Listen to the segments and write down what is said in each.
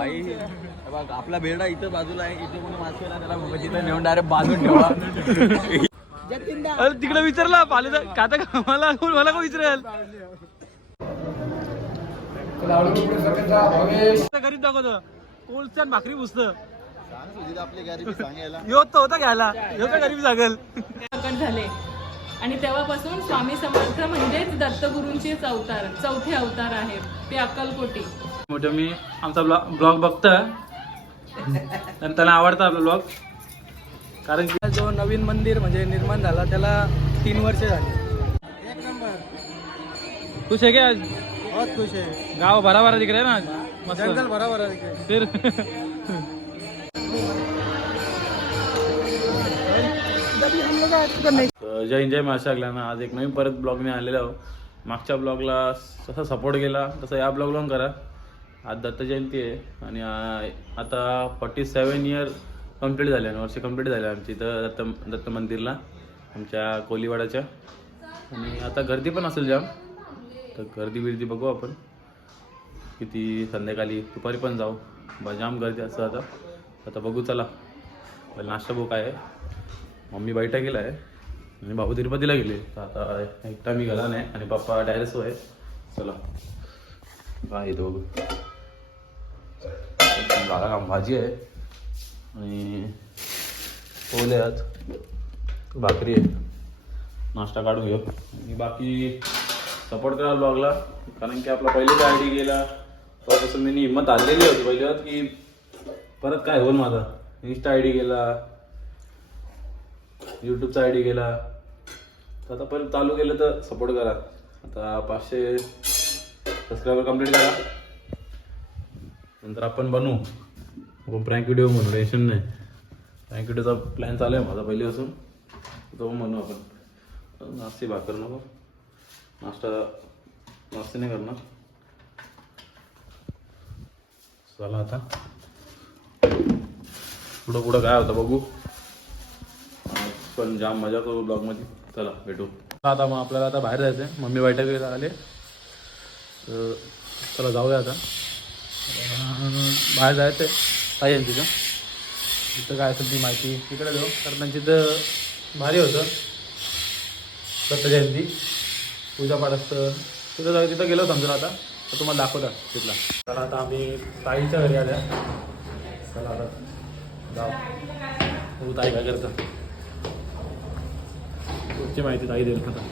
भाई बघ आपला बेडा इथं बाजूला आहे, इथे कोणी मासे ना त्याला तिथं नेऊन डायरेक्ट बांधून ठेवा. अरे तिकडे विचारला पाले काता का मला का विचारेल घरी दाखवतो कोलच्या भाकरी पुसतं आपली गरीबी सांगायला यो तो होता घ्यायला यो का गरीबी सांगेल झाले. आणि तेव्हापासून स्वामी समर्थ म्हणजेच दत्तगुरूंचे चौथे अवतार आहेत ते अक्कलकोटी. मोठं मी आमचा ब्लॉग बघतोय आणि त्याला आवडतं आपला ब्लॉग, कारण की जो नवीन मंदिर म्हणजे निर्माण झाला त्याला 3 वर्ष झाली. एक नंबर खुश आहे क्या आज? बहुत खुश आहे. गाव भरा दिख रहा है ना आज, मस्त जंगल भरा दिख रहा है. फिर जय जय महाराष्ट्र. आज एक नवीन परत ब्लॉगने आलेलो आहो. मागच्या ब्लॉगला जसा सपोर्ट केला तसं या ब्लॉगला करा. आज दत्त जयंती आहे आणि आता 47 इयर कंप्लीट झाले आणि वर्ष कंप्लीट झाले आमची इथं दत्त मंदिरला आमच्या कोलीवाडाच्या. आणि आता गर्दी पण असेल जाम, तर गर्दी बिर्दी बघू आपण किती. संध्याकाळी दुपारी पण जाऊ, जाम गर्दी असं आता बघू. चला पहिले नाश्ता बघू काय आहे. मम्मी बैठा गेला आहे आणि भाऊ तिरुपतीला गेले, तर आता एकटा मी गेला नाही आणि पप्पा डायरेक्ट आहे. चला काय दोघं झाला काम. भाजी आहे आणि पोले आहेत, भाकरी आहे. नाश्ता काढून घेऊ आणि बाकी सपोर्ट करा ब्लॉगला, कारण की आपला पहिलेच आय डी गेला तेव्हापासून मी हिंमत आणलेली होती पहिल्यात की परत काय होईल माझा. इंस्टा आय डी गेला, यूट्यूबचा आय डी गेला, तर आता परत चालू केलं तर सपोर्ट करा. आता 500 सबस्क्रायबर कंप्लीट करा, नंतर आपण बनवू प्रँक व्हिडिओ म्हणून. टेन्शन नाही, प्रँक व्हिडिओचा प्लॅन चालू आहे माझा पहिल्यापासून, तो म्हणू आपण. नाश्ते भाकर नको, नाश्ते नाही करणार. चला आता पुढं काय होतं बघू, पण जाम मजा करू ब्लॉगमध्ये. चला भेटू आता. मग आपल्याला आता बाहेर जायचं आहे, मम्मी बैठकीला आले तर चला जाऊया आता. बाहेर जायचं आहे ताई आहे तिथं, तिथं काय असेल ती माहिती तिकडे देऊ, कारण त्यांची तर भारी होतं दत्त जयंती पूजापाठ असतं तिथं. तिथं गेलो समजून आता तर तुम्हाला दाखवतात तिथला. चला आता आम्ही ताईच्या घरी आल्या. चला आता जाऊ. हो ताई काय करतं पुढची माहिती ताई देईल आता.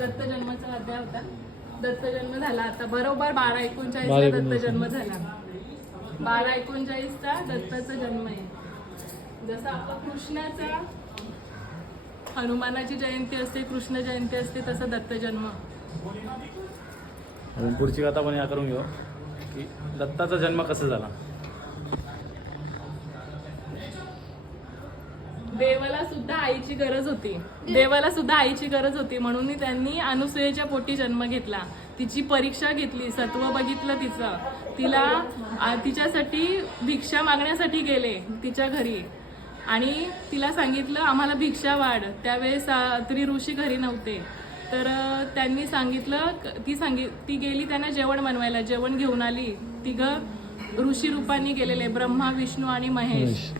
दत्त जन्माचा अध्याय होता. दत्त जन्म झाला आता बरोबर 12/19 दत्त जन्म झाला. 12/19 दत्ताचा जन्म आहे. जसं आपला कृष्णाचा हनुमानाची जयंती असते, कृष्ण जयंती असते, तसं दत्त जन्म. पुढची कथा पण या करून घेऊ की दत्ताचा जन्म कसा झाला. देवाला सुद्धा आईची गरज होती म्हणून त्यांनी अनुसूयेच्या पोटी जन्म घेतला. तिची परीक्षा घेतली, सत्व बघितलं तिच्यासाठी भिक्षा मागण्यासाठी गेले तिच्या घरी आणि तिला सांगितलं आम्हाला भिक्षा वाढ. त्यावेळेस तरी ऋषी घरी नव्हते, तर त्यांनी सांगितलं ती गेली त्यांना जेवण बनवायला. जेवण घेऊन आली. तिघं ऋषी रूपांनी गेलेले, ब्रह्मा, विष्णू आणि महेश,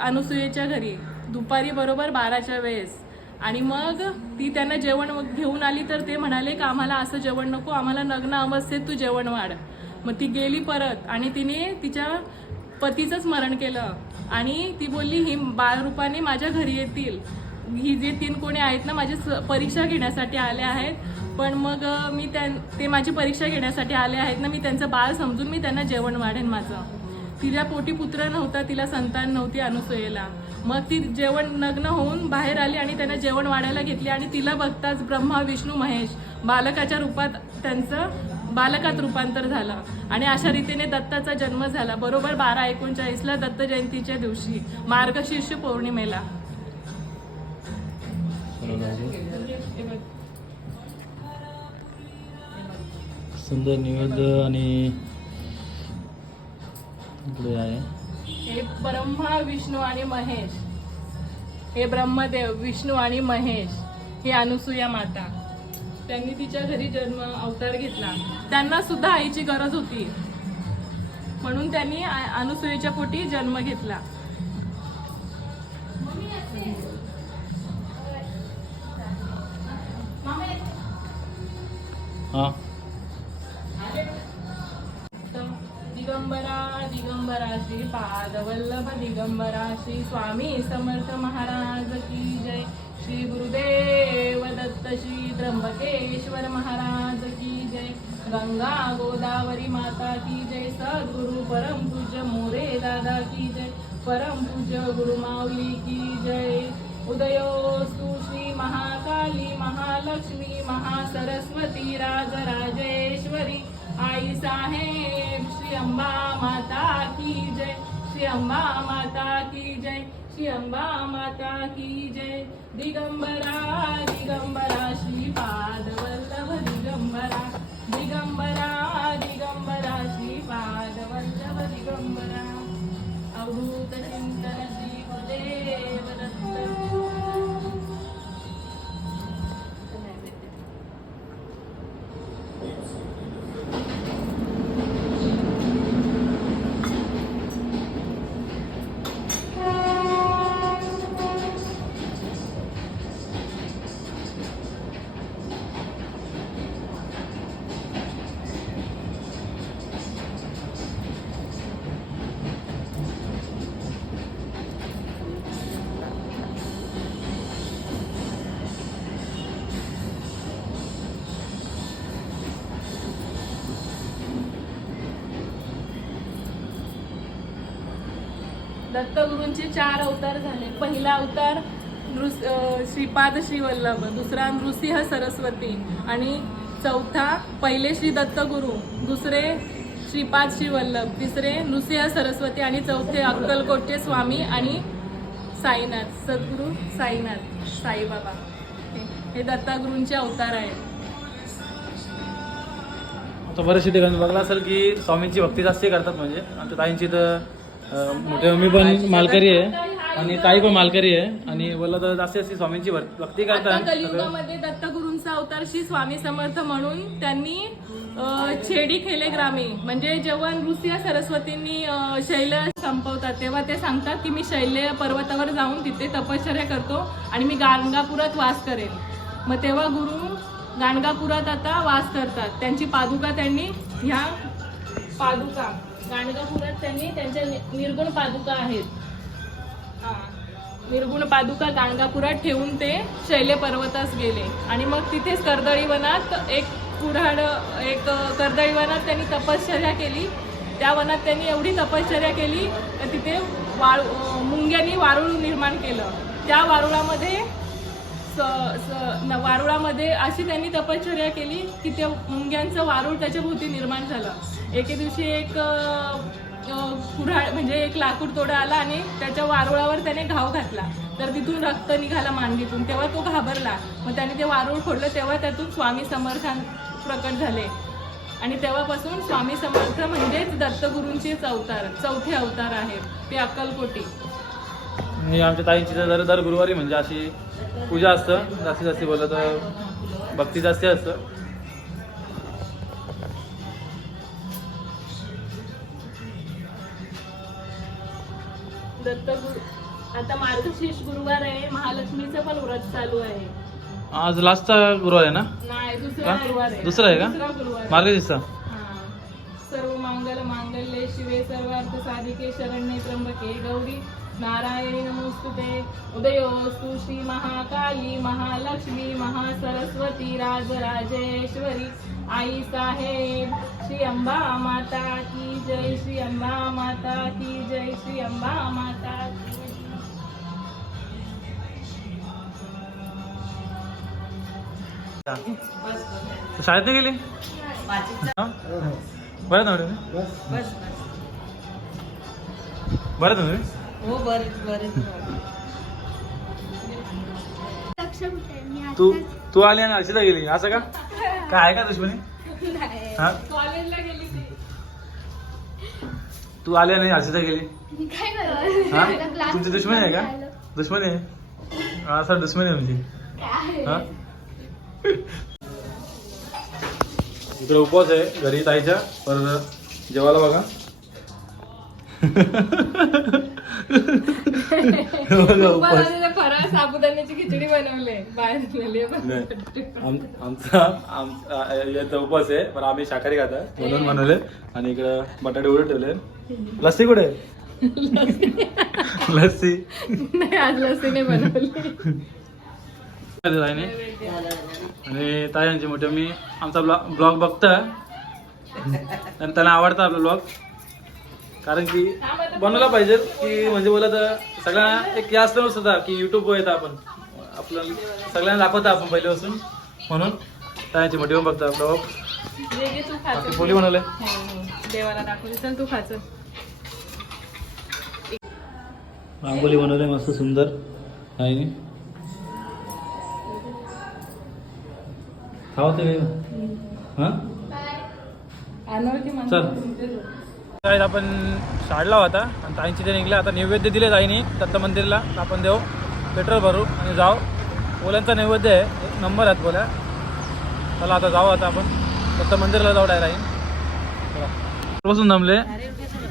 अनुसूयेच्या घरी दुपारी बरोबर 12च्या वेळेस. आणि मग ती त्यांना जेवण घेऊन आली, तर ते म्हणाले की आम्हाला असं जेवण नको, आम्हाला नग्न अवस्थेत तू जेवण वाढ. मग ती गेली परत आणि तिने तिच्या पतीचं स्मरण केलं आणि ती बोलली ही बाळरूपाने माझ्या घरी येतील. ही जे 3 कोणी आहेत ना माझी परीक्षा घेण्यासाठी आले आहेत, पण मग मी ते माझी परीक्षा घेण्यासाठी आले आहेत ना, मी त्यांचं बाळ समजून मी त्यांना जेवण वाढेन माझं. तिच्या पोटी पुत्र नव्हता, तिला संतान नव्हती अनुसूयेला. मग ती जेवण नग्न होऊन बाहेर आली आणि त्यांना जेवण वाढायला घेतली आणि तिला बघताच ब्रह्मा, विष्णू, महेश बालकाच्या रूपात त्यांचं बालकात रूपांतर झालं आणि अशा रीतीने दत्ताचा जन्म झाला बरोबर 12/39 दत्त जयंतीच्या दिवशी मार्गशीर्ष पौर्णिमेला. सुंदर निवेद्य आणि इकडे आहे हे ब्रह्मा विष्णू आणि महेश, हे ब्रह्मदेव विष्णू आणि महेश, ही अनुसूया माता. त्यांनी तिच्या घरी जन्म अवतार घेतला. त्यांना सुद्धा आईची गरज होती म्हणून त्यांनी अनुसूयेच्या पोटी जन्म घेतला. हा दिगंबरा दिगंबरा श्रीपाद वल्लभ दिगंबरा श्री स्वामी समर्थ महाराज की जय. श्री गुरुदेव दत्त श्री त्र्यंबकेश्वर महाराज की जय. गंगा गोदावरी माता की जय. सद्गुरु परम पूज्य मोरे दादा की जय. परम पूज्य गुरु माऊली की जय. उदयोस्तु श्री महाकाली महालक्ष्मी महासरस्वती राजराजेश्वरी आई साहेब श्री अंबा माता की जय. श्री अंबा माता की जय. श्री अंबा माता की जय. दिगंबरा दिगंबरा श्रीपाद वल्लभ दिगंबरा दिगंबरा दिगंबरा श्रीपाद वल्लभ दिगंबरा. अवधूत चिंतन श्री गुरुदेव दत्त. दत्तगुरूंचे 4 अवतार झाले. पहिला अवतार श्रीपाद श्री वल्लभ, दुसरा नृसिंह सरस्वती आणि चौथा पहिले श्री दत्तगुरू, दुसरे श्रीपाद श्री वल्लभ, तिसरे नृसिंह सरस्वती आणि चौथे अक्कलकोटचे स्वामी आणि साईनाथ सद्गुरू साईनाथ साईबाबा. हे दत्तगुरूंचे अवतार आहेत. आता बरेचसे ठिकाणी बघला असेल की स्वामींची भक्ती जास्त करतात. म्हणजे आमच्या ताईंची तर मोठे मम्मी पण मालकरी आहे आणि ताई पण मालकरी आहे आणि बोललं तर जास्तीत जास्त स्वामींची भक्ती आता करतात. कलियुगामध्ये दत्तगुरूंचा अवतार श्री स्वामी समर्थ म्हणून त्यांनी छेडी खेले ग्रामी म्हणजे जेव्हा नृसिंह सरस्वतींनी शैल संपवतात तेव्हा ते सांगतात की मी शैल्य पर्वतावर जाऊन तिथे तपश्चर्या करतो आणि मी गाणगापुरात वास करेन. मग तेव्हा गुरु गाणगापुरात आता वास करतात. त्यांची पादुका त्यांनी ह्या पादुका गाणगापुरात त्यांनी त्यांच्या निर्गुण पादुका आहेत. निर्गुण पादुका गाणगापुरात ठेवून ते शैल्य पर्वतास गेले आणि मग तिथेच कर्दळीवनात एक कर्दळीवनात त्यांनी तपश्चर्या केली. त्या वनात त्यांनी एवढी तपश्चर्या केली तर तिथे मुंग्यांनी वारुळ निर्माण केलं. त्या वारुळामध्ये अशी त्यांनी तपश्चर्या केली की त्या मुंग्यांचं वारुळ त्याच्या भोवती निर्माण झालं. एके दिवशी एक कुऱ्हाड म्हणजे एक लाकूड तोडा आला आणि त्याच्या वारुळावर त्याने घाव घातला तर तिथून रक्त निघाला मांडीतून. तेव्हा तो घाबरला. मग त्याने ते वारुळ फोडलं. तेव्हा त्यातून स्वामी समर्थां प्रकट झाले आणि तेव्हापासून स्वामी समर्थ म्हणजेच दत्तगुरूंचेच चौथे अवतार आहेत ते अक्कलकोटी. आमच्या ताईंची तर दर गुरुवारी म्हणजे अशी पूजा असतं. जास्तीत जास्त बोललं तर भक्ती जास्ती असतं. दत्तगुरु आता मार्गशीर्ष गुरुवार आहे. महालक्ष्मीचं पण व्रत चालू आहे. आज लास्टचा गुरुवार आहे ना? नाही दुसरा गुरुवार आहे. दुसरा आहे का? दुसरा गुरुवार मार्गशीर्षचा. सर्व मंगल मांगल्ये शिवे सर्वार्थ साधिके शरण्ये त्र्यंबके गौरी नारायणी नमोस्तुते. उदयोस्तु श्री महाकाली महालक्ष्मी महासरस्वती राजराजेश्वरी आई साहेब श्री अंबा माता की जय. श्री अंबा माता की जय. श्री अंबा माता की जय. शाळेत नाही गेली? हा? बरं ना मॅडम? बरं ना तुम्ही? तू आली आणि अर्षिता गेली असं का? काय आहे का दुश्मनी? हा? तू आली आणि अर्षिता गेली हा? तुमची दुश्मनी आहे का? दुश्मनी आहे असं दुश्मनी आहे तुमची हा? इकडे उपवास आहे घरी ताईच्या पर जेवायला बघा साबुदाण्याची खिचडी बनवले आमचा याचा उपवास आहे पण आम्ही शाकाहारी खाता म्हणून बनवले आणि इकडं बटाटे उडे ठेवले लस्सी कुठे लस्सी नाही आज लस्सी नाही बनवली आणि ताईंची मोठे मी आमचा ब्लॉग बघता आणि त्यांना आवडता आपला ब्लॉग कारण की बनवला पाहिजे की म्हणजे बोला तर सगळ्यांना एक या असतं सुद्धा की युट्यूब येतं आपण आपलं सगळ्यांना दाखवता आपण पहिल्यापासून म्हणून ताईंची मोठी पण बघता ब्लॉग पोली बनवले देवाला दाखवली चल तू खाच रांगोली बनवले मस्त सुंदर ताईने खावा ते हां चल काय आपण शाळेला होता आणि ताईंची ते निघले आता नैवेद्य दिले ताईंनी दत्त मंदिरला आपण देऊ पेट्रोल भरू आणि जाऊ पोल्यांचा नैवेद्य आहे एक नंबर आहेत पोल्या चला आता जाऊ आता आपण दत्त मंदिरला जाऊ डायरेक्ट बसून जमले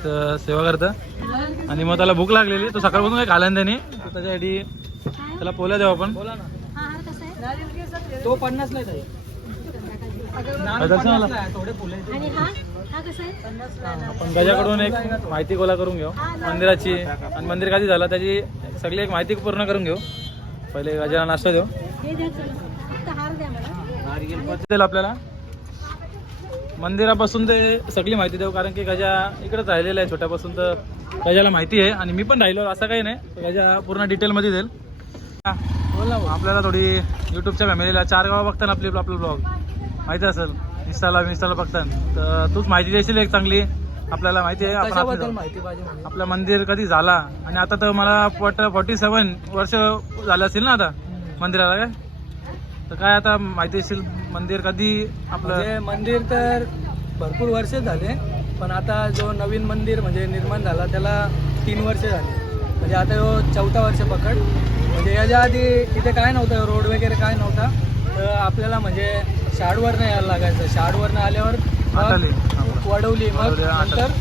तर सेवा करता आणि मग त्याला भूक लागलेली तो सकाळपासून काही खाल्ला त्याने तर त्याच्यासाठी त्याला पोल्या देऊ आपण तो 50 ला आपण त्याच्याकडून एक माहिती गोळा करून घेऊ मंदिराची आणि मंदिर कधी झालं त्याची सगळी एक माहिती पूर्ण करून घेऊ पहिले गजाला नाश्ता देऊ आपल्याला मंदिरापासून ते सगळी माहिती देऊ कारण की गजा इकडेच राहिलेला आहे छोट्यापासून तर गजाला माहिती आहे आणि मी पण राहिलो असं काही नाही गजा पूर्ण डिटेलमध्ये देईल बोल ना आपल्याला थोडी यूट्यूबच्या फॅमिलीला 4 गावं बघताना आपला ब्लॉग माहिती असेल इंस्टाला बघताना तर तूच माहिती देशील एक चांगली आपल्याला माहिती आहे आपण माहिती पाहिजे आपलं मंदिर कधी झाला आणि आता तर मला 47 वर्ष झालं असेल ना आता मंदिराला काय तर काय आता माहिती असेल मंदिर कधी आपलं मंदिर तर भरपूर वर्ष झाले पण आता जो नवीन मंदिर म्हणजे निर्माण झाला त्याला 3 वर्ष झाले म्हणजे आता 4था वर्ष पकड म्हणजे याच्या आधी तिथे काय नव्हतं रोड वगैरे काय नव्हता तर आपल्याला म्हणजे शाडवरनं यायला लागायचं शाडवरनं आल्यावर वडवली मग नंतर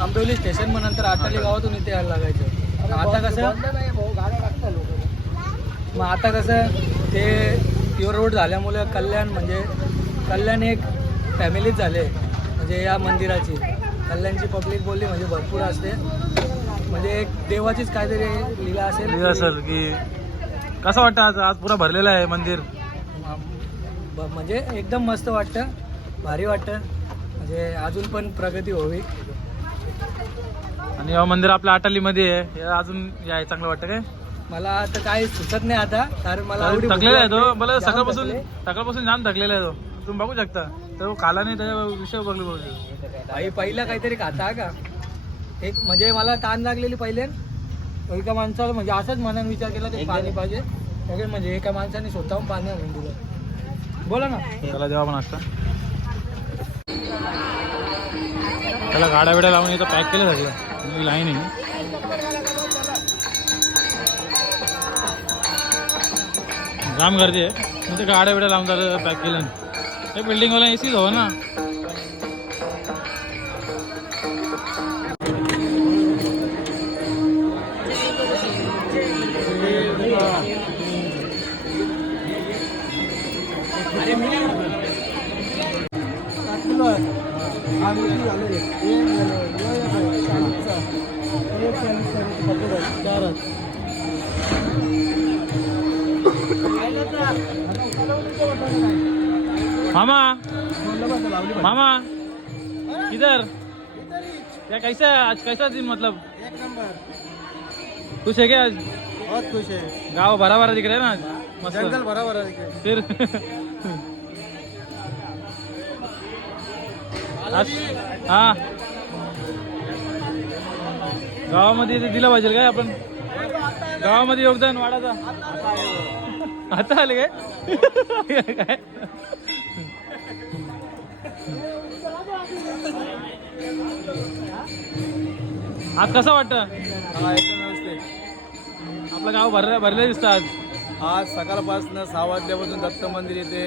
आंबवली स्टेशन मग नंतर आटाली गावातून इथे यायला लागायचं आता कसं ते प्युअर रोड झाल्यामुळे कल्याण एक फॅमिलीच झाले म्हणजे या मंदिराची कल्याणची पब्लिक बोलली म्हणजे भरपूर असते म्हणजे एक देवाचीच काहीतरी लीला असेल की कसं वाटतं आज पुरा भरलेला आहे मंदिर म्हणजे एकदम मस्त वाटतं भारी वाटतं म्हणजे अजून पण प्रगती व्हावी आणि मंदिर आपल्या आटालीमध्ये आहे अजून याय चांगलं वाटतं काय मला तर काही सुचत नाही आता कारण मला थकलेला आहे तो मला सकाळपासून जाम थकलेला आहे तो तुम्ही बघू शकता तर खाला नाही त्याच्या विषय बघू भाई पहिला काहीतरी खाता का एक म्हणजे मला ताण लागलेली पहिले एका माणसाला म्हणजे असंच मनाने विचार केला ते पाणी पाहिजे म्हणजे एका माणसाने स्वतःहून पाणी आणून दिलं बोला ना त्याला जेव्हा पण असतं त्याला गाड्या बिड्या लावून इथं पॅक केलं सगळं लाईन आहे जाम गर्दी आहे म्हणजे गाड्या बिड्या लावून झालं पॅक केलं हे बिल्डिंगवाला एसीच हवं ना मामा किधर क्या कैसा है आज कैसा दिन मतलब एक नंबर खुश है क्या आज बहुत खुश है गाँव भरा भरा दिख रहा है ना आज मस्त जंगल भरा भरा दिखे फिर हा गावामध्ये ते दिलं पाहिजे काय आपण गावामध्ये योगदान वाढायचा आता आले काय काय आज कसं वाटतं एकदम व्यवस्थित. आपलं गाव भरले दिसतं आज आज सकाळपासून 6 वाजल्यापासून दत्त मंदिर येथे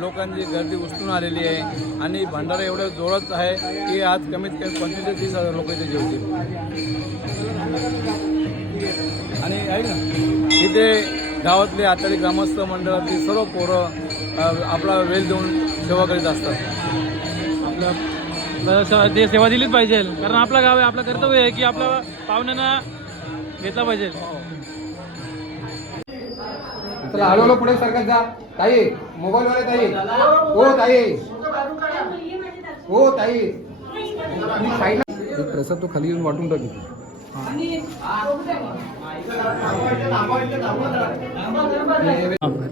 लोकांची गर्दी उचलून आलेली आहे आणि भंडारा एवढं जोरात आहे की आज कमीत कमी 25-30 लोक इथे जेवतील. आणि आहे ना इथे गावातले आताडी ग्रामस्थ मंडळातली सर्व पोरं आपला वेळ देऊन सेवा करीत असतात. आपलं ते सेवा दिलीच पाहिजे कारण आपलं गाव आहे आपलं कर्तव्य आहे की आपल्या पाहुण्यांना घेतला पाहिजे. चला हळूहळू पुढे सरकत जा. ताई मोबाईल वाले ताई हो ताई हो ताई तुम्ही साईडला प्रसाद तो खाली येऊन वाटून टाकू.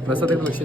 प्रसाद एक लक्ष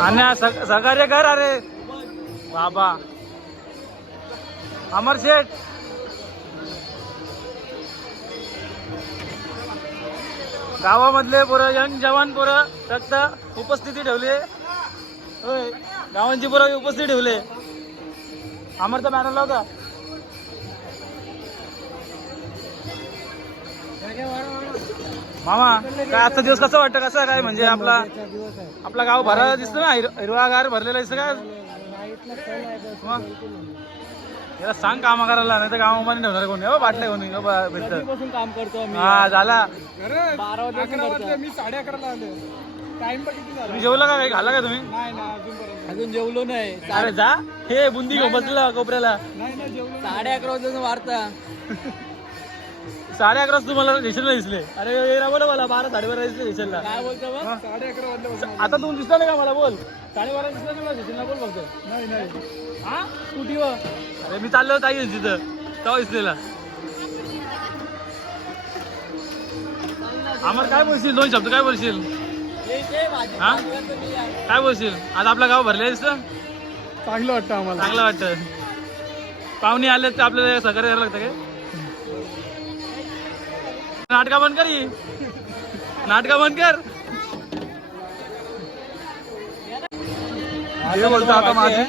आणि सहकार्य कर. अरे बाबा अमर शेठ गावामधले पोरं यंग जवान पोरं फक्त उपस्थिती ठेवली. होय गावांची पोरं उपस्थिती ठेवले. अमरचा बॅनर लावता. मामा काय आजचा दिवस कसा वाटतं कसं काय म्हणजे आपला गाव भरा दिसतो ना हिरवागार भरलेला दिसतं काय मग याला सांग काम करायला नाही तर गावामध्ये ठेवणार कोणी हो बाटल्या कोणी भेटत काम करतो हा झाला. 12 मी 11:30 आलो. टाइम पण किती झाला? तुम्ही जेवला का काही खाला का तुम्ही? नाही ना अजून जेवलो नाही. अरे जा हे बुंदी घेऊन बसला कोपऱ्याला. नाही ना जेवलो. 11:30 वाजता वार्ता 11:30 तुम्हाला स्टेशनला दिसले. अरे ये ना बोला मला 12-12:30 दिसले स्टेशनला. काय बोलतो मग? 11:30 वाजता. आता तुम्ही दिसला नाही का मला बोल 12:30 दिसला नाही मला स्टेशनला बोल फक्त. नाही हा स्कूटीवर अरे मी चाललो ताई तिथं तेव्हा दिसलेला. अमर काय बोलशील 2 शब्द काय बोलशील हा काय बोलशील आज आपलं गाव भरले दिसतं चांगलं वाटतं आम्हाला. चांगलं वाटतं. पाहुणे आले तर आपल्याला सहकार्य करायला लागतं काय. नाटका बंद कर ही नाटका बंद कर. हे बोलतो आता माझी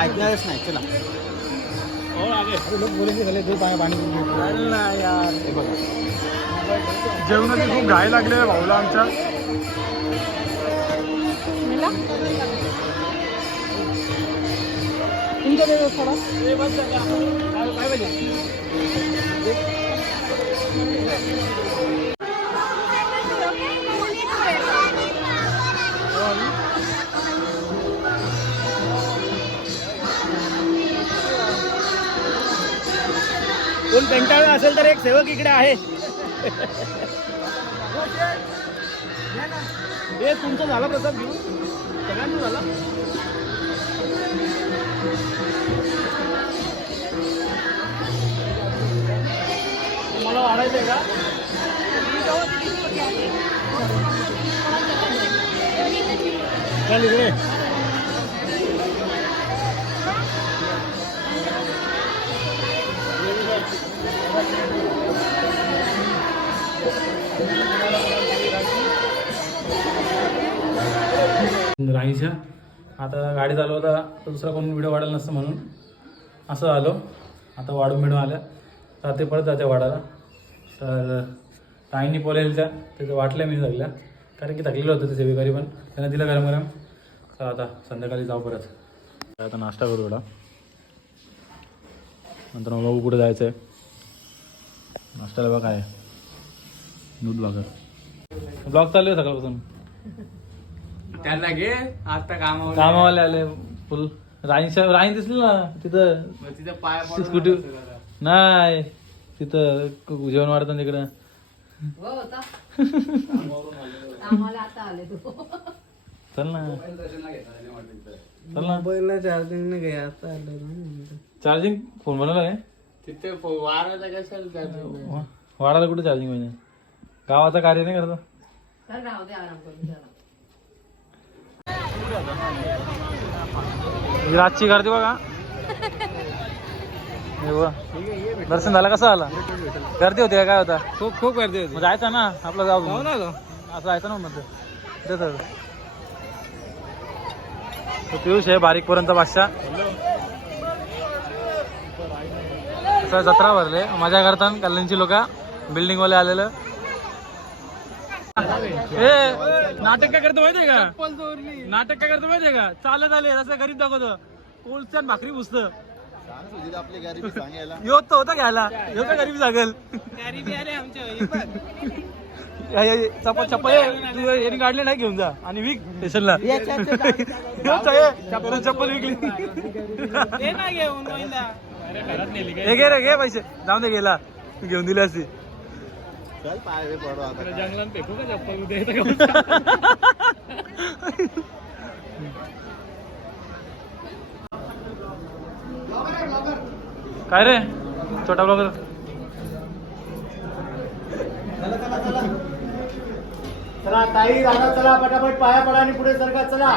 ऐकणारच नाही. चला लोक बोलायचे झाले ते पाणी यार. जेवणाची खूप घाई लागले भाऊला आमच्या. कोण कंटाळला असेल तर एक सेवक इकडे आहे. हे तुमचा झाला प्रसाद घेऊन सगळ्यांचा झाला. मला वाढायचंय का? चल इकडे. राईच्या आता गाडी चालवता तर दुसरा कोण व्हिडिओ वाढायला नसतं म्हणून असं आलो. आता वाढून मिळून आल्या तर ते परत जाते वाढायला. तर ताईंनी पोलेलच्या त्याचं वाटलं मी सगळ्या कारण की थकलेलं होतं ते सेवेकरी पण त्यांना दिलं गरम गरम. तर आता संध्याकाळी जाऊ परत. आता नाश्ता करू थोडा नंतर मग बघू कुठे जायचं आहे. नाश्त्याला बघा काय दूध भाकर ब्लॉग चालू आहे सकाळपासून. त्यांना घे आता कामावाले आले फुल. राईन दिसली ना तिथं तिथे पाय स्कूटी नाही तिथं जेवण वाढतं तिकडं. चल ना चल ना. चार्जिंग नाही घ्या आता चार्जिंग फोन बनवला काय तिथे वाराचा कशाला वाढायला कुठे चार्जिंग पाहिजे. गावाचं कार्य नाही करतो. रातची गर्दी बघा. हे बघा दर्शन झालं कसं आला. गर्दी होती काय होता. खूप खूप गर्दी होती. मग जायचं ना आपलं गाव जाऊ ना तो. असं जायचं ना म्हणतो तर पियुष आहे बारीक पर्यंत बादशाह. जत्रा भरले मजा करतात कल्याणची लोक बिल्डिंग वाले आलेलं. ए नाटक काय करतो माहितीये का. नाटक काय करतो माहितीये का. चालत आले असं गरीब दाखवतो कोलच्या भाकरी पुसतं. यो तो होता घ्यायला यो काय गरीबी सांगेल. चप्पल चप्पल काढले नाही घेऊन जा आणि विक स्टेशनला. चप्पल विकली हे घे रे घे पैसे जाऊन दे गेला घेऊन दिले असते. जंगलात फेकू का चप्पल. काय रे छोटा ब्लॉगर. चला ताई दादा चला पटापट पाया पडा आणि पुढे सरका. चला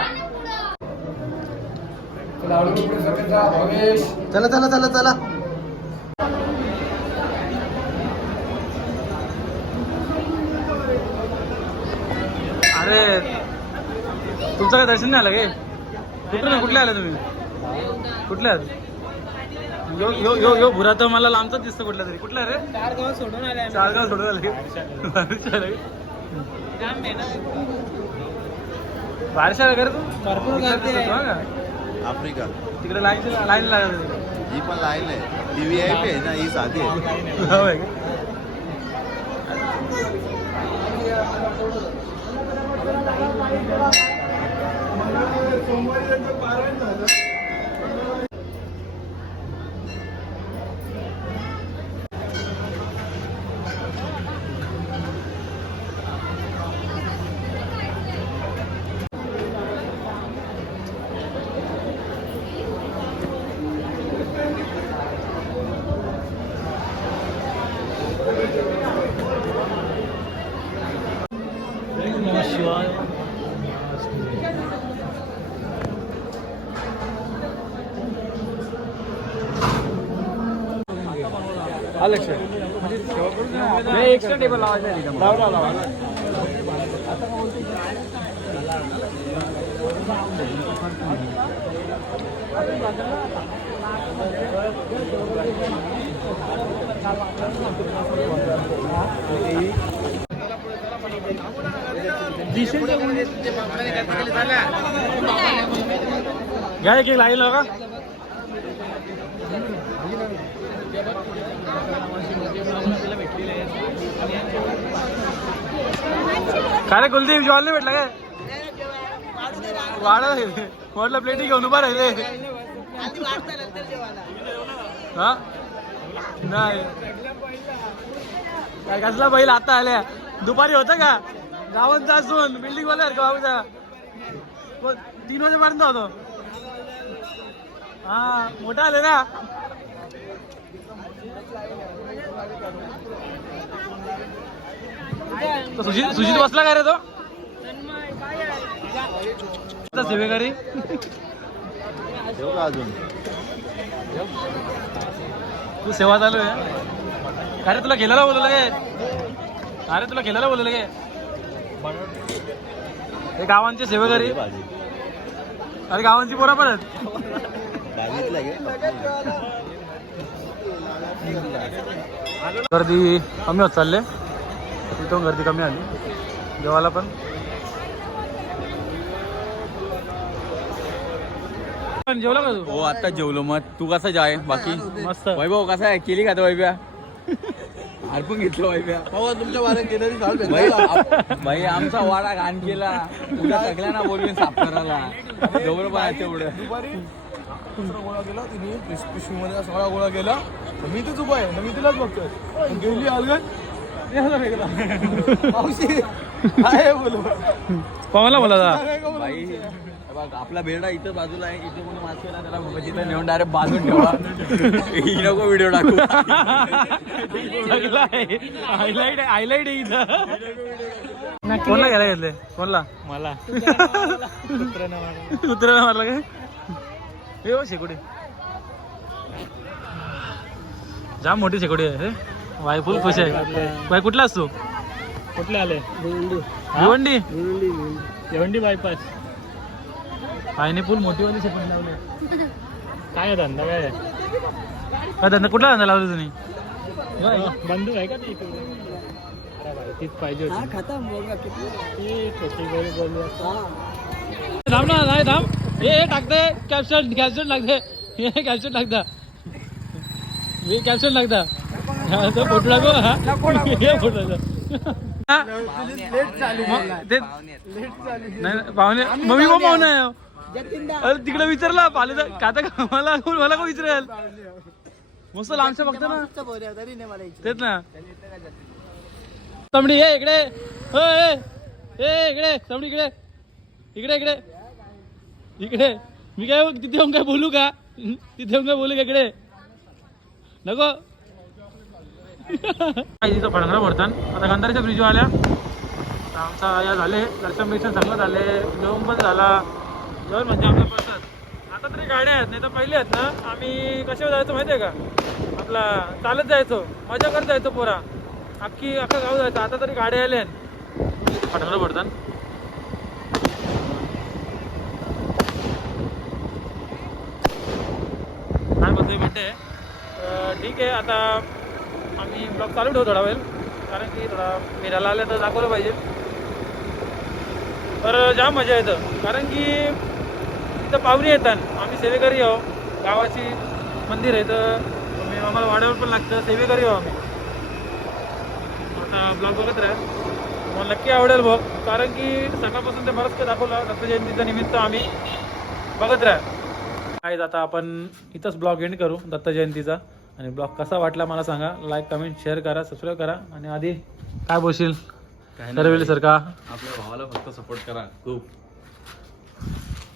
चला चला चला चला. अरे तुमचं काय दर्शन नाही आलं काय. कुठले आले तुम्ही. कुठले आहात. यो यो यो यो भुरा तर मला लांबचाच दिसतं कुठला तरी. कुठला रे. चारगाव सोडून आले. चारगाव सोडून आले. बारशा वगैरे तू भरपूर गर्दी आहे. आफ्रिका तिकडे लाईन लागत ही पण लाईन आहे. ती VIP आहे ना ही साधी आहे. होय. शिवाय एक्स्ट्रा टेबल लावायचा. घ्या एक लाईन का. काय रे कुलदीप जेवायला नाही भेटला काय. वाढा म्हटलं प्लेटी घेऊन उभा राहिले. हा नाही काय कसला बैल आता आल्या दुपारी होतं का गावात जा असून बिल्डिंग वाले का बाबूचा 3 वाजेपर्यंत होतो. हा मोठा आले ना. सुजित बसला का रे तो सेवेकरी. अजून तू सेवा चालू आहे. अरे तुला खेळायला बोलवलं काय? अरे तुला खेळायला बोलवलं काय? हे गावांचे सेवेकरी. अरे गावांची पोरं पण आहेत. गर्दी कमी होत चालले. तिथून गर्दी कमी आली देवाला पण. जेवला का तू? हो आता जेवलो. मग तू कसा जाय बाकी मस्त. वैभव कसा आहे? केली का वैभ्या? हरपून घेतलं वैभ्या. तुमच्या वाड्यात गेलं भाई आमचा वाडा घाण केला. उद्या सगळ्यांना बोलवीन साफ करायला. जवळ पण आहे तेवढं. गोळा केला तिने पिशवीमध्ये सगळा गोळा केला. मी तर उभा आहे. मी तिलाच बघतोय. गेली अलगद मावशी काय बोलू पावाला बोला भाई. बघ आपला बेरडा इथं बाजूला आहे. इथे कोणी मासेला त्याला तिथं नेऊन डायरेक्ट बाजून ठेवा. ही नको व्हिडिओ टाकू. हायलाइट हायलाइट आहे इथं. कोणला घ्यायला घेतले? कोणला? मला कुत्र्यानं मारला काय? हे शेकोडी जाम मोठी शेकोडी आहे. वाय फुल खुश आहे. वाय कुठला असतो? कुठले आले? भिवंडी. भिवंडी बायपास. आईने फुल मोठीवाली शेकोडी लावली. काय धंदा काय काय धंदा? कुठला धंदा लावला तुम्ही? बंधू आहे का ती? तीच पाहिजे होती. थांब ना. नाही थांब. हे टाकते कॅप्शन. कॅप्शन लागते. हे कॅप्शन लागता. हे कॅप्शन लागता. फोटो टाकू. हे फोटो पाहुणे. मम्मी पण पाहुणे आहे. अरे तिकडे विचारला पाले तर का तर मला का विचारेल. मस्त लांबचं बघतो ना. तेच ना. तमडी ये इकडे. इकडे तमडी इकडे. इकडे इकडे इकडे. मी काय तिथे येऊन काय बोलू का? तिथे येऊन काय बोलू का? इकडे नको. तिथं फडंगरा भरतात. आता गंधारीच्या ब्रिजवर आल्या. आमचा या झाले दर्शन बिर्शन सगळं झाले. जेवण पण झाला. जेवण म्हणजे आमच्या पसत आता तरी गाड्या आहेत. नाही तर पहिले आहेत ना आम्ही कशावर जायचो माहिती आहे का? आपला चालत जायचो. मजा करत जायचो पोरा. अख्खा गाव जायचं. आता तरी गाड्या आल्या आहेत. फडंगरा भरतात. काय बघतोय भेटते. ठीक आहे. आता आम्ही ब्लॉग चालू ठेवू थोडा वेळ. कारण की थोडा फिरायला आलं तर दाखवलं पाहिजे. तर जाम मजा येतं. कारण की इथं पाहुणे येतात. आम्ही सेवेकरी आहो. गावाची मंदिर आहे तर आम्हाला वाड्यावर पण लागतं. सेवेकरी आहो आम्ही. आता ब्लॉग बघत राहा. मला नक्की आवडेल बघ. कारण की सकाळपासून ते बरंच काही दाखवलं. दत्त जयंतीच्या निमित्त आम्ही बघत राहा. काय आता आपण इथंच ब्लॉग एंड करू दत्त जयंतीचा. आणि ब्लॉग कसा वाटला मला सांगा. लाईक कमेंट शेअर करा. सबस्क्राईब करा. आणि आधी काय बोलशील करवेली सर का? आपल्या भावाला फक्त सपोर्ट करा. खूप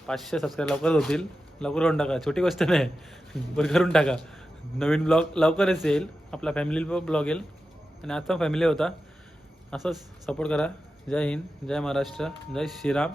500 सबस्क्राईब लवकरच होतील. लवकर करून टाका. छोटी गोष्ट नाही. बरं करून टाका. नवीन ब्लॉग लवकरच येईल. आपला फॅमिली ब्लॉग येईल. आणि आजचा फॅमिली होता. असंच सपोर्ट करा. जय हिंद. जय महाराष्ट्र. जय श्रीराम.